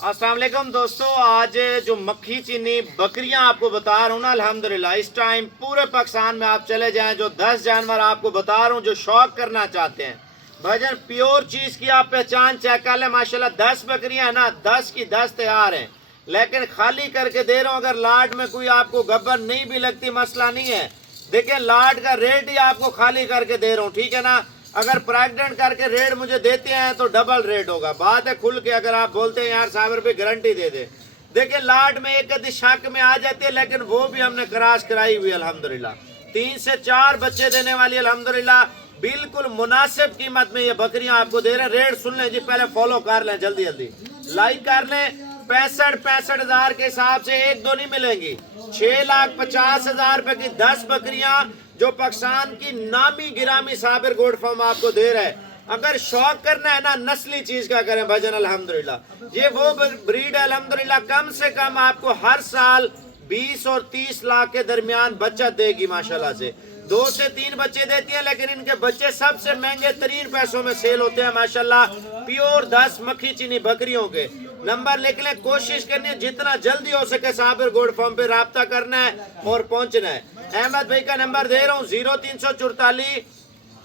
अस्सलाम वालेकुम दोस्तों, आज जो मक्खी चीनी बकरियां आपको बता रहा हूँ ना, अल्हम्दुलिल्लाह इस टाइम पूरे पाकिस्तान में आप चले जाएं, जो 10 जानवर आपको बता रहा हूँ जो शौक करना चाहते हैं भाईजान, प्योर चीज़ की आप पहचान चेक कर लें। माशाल्लाह 10 बकरियां हैं ना, 10 की 10 तैयार हैं, लेकिन खाली करके दे रहा हूँ। अगर लाट में कोई आपको गब्बर नहीं भी लगती, मसला नहीं है। देखें, लाट का रेट ही आपको खाली करके दे रहा हूँ, ठीक है ना। अगर प्रेग्नेंट करके रेट मुझे देते हैं तो डबल रेट होगा। बात है खुल के, अगर आप बोलते हैं यार 100 रुपये गारंटी दे दे। देखिए, लाट में एक आधी शक में आ जाती है, लेकिन वो भी हमने क्रॉस कराई हुई अल्हम्दुलिल्लाह। 3 से 4 बच्चे देने वाली अल्हम्दुलिल्लाह, बिल्कुल मुनासिब कीमत में ये बकरियां आपको दे रहे हैं। रेट सुन लें जी, पहले फॉलो कर लें, जल्दी जल्दी लाइक कर लें। 65 हज़ार के हिसाब से एक दो नहीं मिलेंगी। 6,50,000 रुपए की 10 बकरियां जो पाकिस्तान की नामी गिरामी साबिर गोड फार्म आपको दे रहा है। अगर शौक करना है ना, नस्ली चीज का करें भजन अल्हम्दुलिल्लाह। ये वो ब्रीड है अल्हम्दुलिल्लाह, कम से कम आपको हर साल 20 और 30 लाख के दरमियान बचत देगी माशाल्लाह से। 2 से 3 बच्चे देती है, लेकिन इनके बच्चे सबसे महंगे तरीन पैसों में सेल होते हैं माशाल्लाह। प्योर 10 मक्खी चीनी बकरियों के नंबर लिख लें। कोशिश करनी है जितना जल्दी हो सके साबिर गोड फार्म पे राब्ता करना है और पहुंचना है। अहमद भाई का नंबर दे रहा हूँ 0344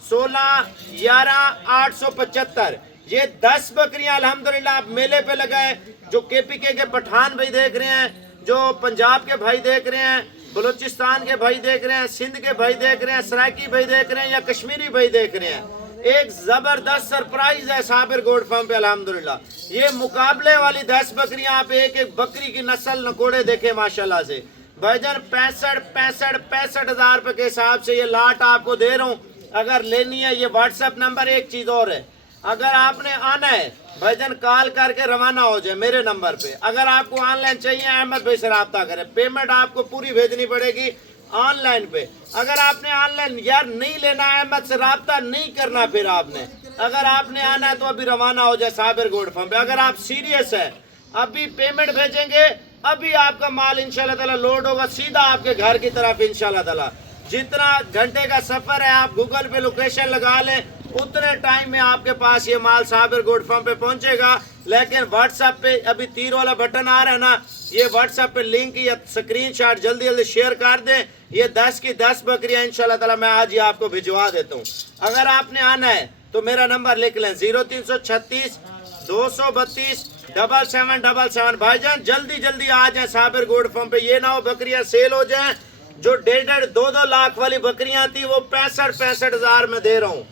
16 11 875। ये 10 बकरियां अल्हम्दुलिल्लाह आप मेले पे लगाए। जो केपीके के पठान भाई देख रहे हैं, जो पंजाब के भाई देख रहे हैं, बलूचिस्तान के भाई देख रहे हैं, सिंध के भाई देख रहे हैं, सराइकी भाई देख रहे हैं या कश्मीरी भाई देख रहे हैं, एक जबरदस्त सरप्राइज है साबिर गोड फार्म पे अल्हम्दुलिल्लाह। ये मुकाबले वाली 10 बकरियां, आप एक एक बकरी की नस्ल नकोड़े देखे माशाल्लाह से भाईजान। 65 हज़ार रुपए के हिसाब से ये लाट आपको दे रहा हूँ। अगर लेनी है, ये व्हाट्सएप नंबर। एक चीज और है, अगर आपने आना है भाईजान, कॉल करके रवाना हो जाए मेरे नंबर पे। अगर आपको ऑनलाइन चाहिए, अहमद भाई से रब्ता करें। पेमेंट आपको पूरी भेजनी पड़ेगी ऑनलाइन पे। अगर आपने ऑनलाइन यार नहीं लेना, अहमद से रब्ता नहीं करना, फिर आपने अगर आपने आना है तो अभी रवाना हो जाए साबिर गोड फार्म पे। अगर आप सीरियस है, अभी पेमेंट भेजेंगे, अभी आपका माल इंशाल्लाह ताला लोड होगा सीधा आपके घर की तरफ इंशाल्लाह ताला। जितना घंटे का सफर है, आप गूगल पे लोकेशन लगा लें, उतने टाइम में आपके पास ये माल साबिर गोड फार्म पे पहुंचेगा। लेकिन व्हाट्सएप पे अभी तीर वाला बटन आ रहा है ना, ये व्हाट्सएप पे लिंक या स्क्रीनशॉट जल्दी जल्दी शेयर कर दें। ये 10 की 10 बकरियां इंशाल्लाह ताला मैं आज ही आपको भिजवा देता हूँ। अगर आपने आना है तो मेरा नंबर लिख लें 0336 232 7777। भाईजान जल्दी जल्दी आ जाए साबिर गोड फार्म पे। ये ना हो बकरियां सेल हो जाएं। जो 1.5 2 लाख वाली बकरियां थी वो 65 हज़ार में दे रहा हूँ।